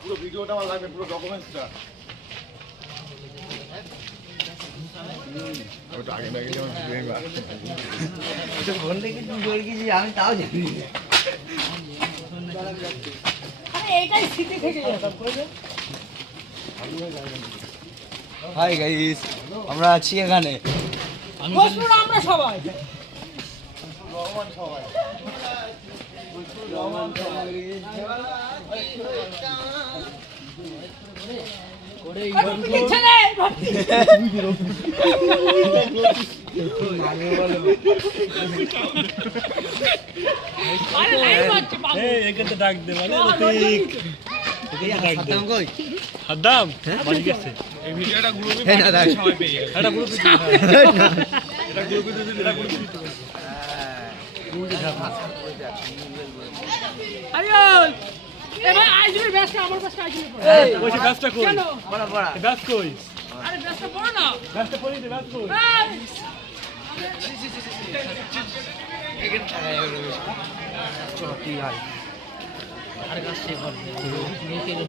পুরো ভিডিওটা আমার লাগবে, পুরো ডকুমেন্টসটা। আমি তাও জানি হাই গাইস, আমরা আছি এখানে আমরা সবাই ডাক দে মানে হাদ্দাম বাড়ি গেছে এই ভিডিওটা গ্রুপে সবাই পেয়ে যাবে। এটা গ্রুপে এটা গ্রুপে এটা গ্রুপে আরিয়াল এবার আইজুর ব্যস্ত আমার ব্যস্ত আইজুর ওই ব্যস্ত কই বড় বড় ব্যস্ত কই আরে ব্যস্ত বড় না ব্যস্ত কই দে ব্যস্ত কই এখানে থাকা যাবে চলো তুই আয় আর কাছে